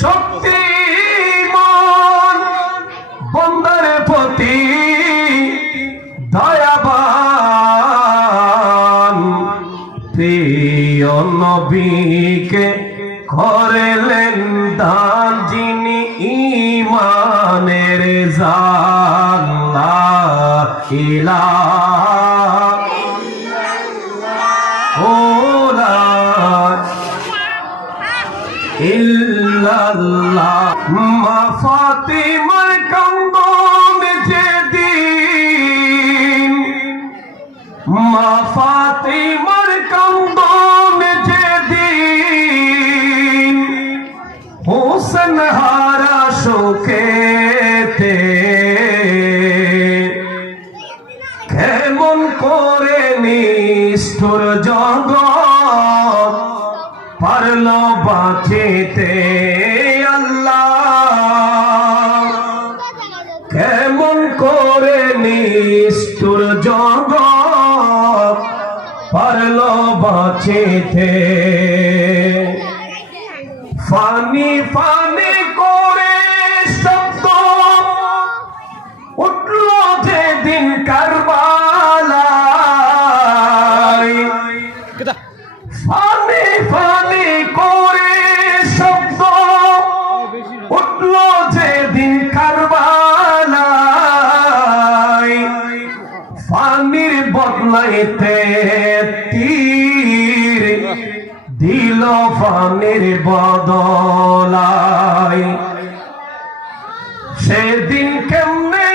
শক্তিমান বন্দার প্রতি দয়াবান। প্রিয় নবীকে করেলেন দান যিনি ইমানের জাল্লা ইলা ইল্লাল্লাহ। মা ফাতিমার কান্দন যেদিন মা ফাতিমার কান্দন যেদিন হোসেন হারা শোকেতে পারল বাঁচিতে আল্লাহ। কেমন করে নিষ্ঠুর জগৎ পারল বাঁচিতে। ফানি ফানি ফানি ফানি করে শব্দ উঠল যেদিন কারবালায়। ফানির বদলাইতে তীর দিল ফানির বদলায়। সেদিন কেমনে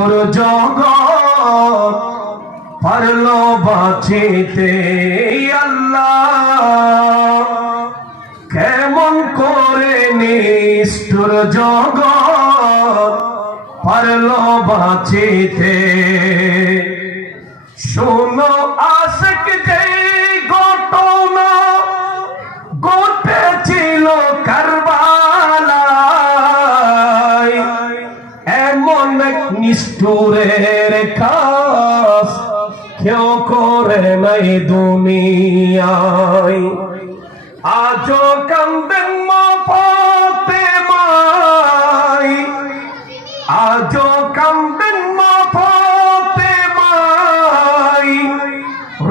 নিষ্ঠুর জগৎ পারল বাঁচিতে আল্লাহ। কেমন করে নিষ্ঠুর জগৎ পারল বাঁচিতে। শোনো আশক যেই এমন এক নিষ্ঠুরের কাজ। কেউ করে নাই দুনিয়ায়। আজও কান্দেন মা ফাতেমায় আজও কান্দেন মা ফাতেমায়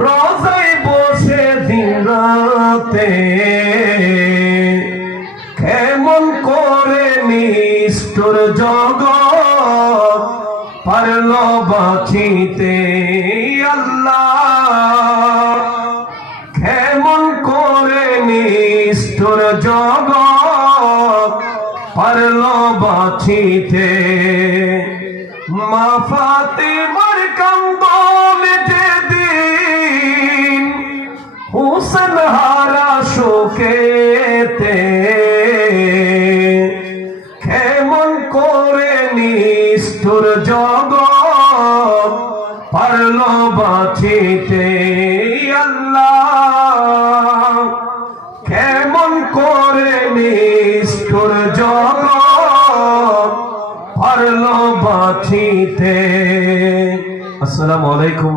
রোজায় বসে দিন রাতে কেমন করে নিষ্ঠুর জগৎ পারল বাঁচিতে। আল্লাহ কেমন করে নিষ্ঠুর জগৎ পারল বাঁচিতে। মা ফাতিমার কান্দন যেদিন, হুসেন হারা শোকেতে আসসালামু আলাইকুম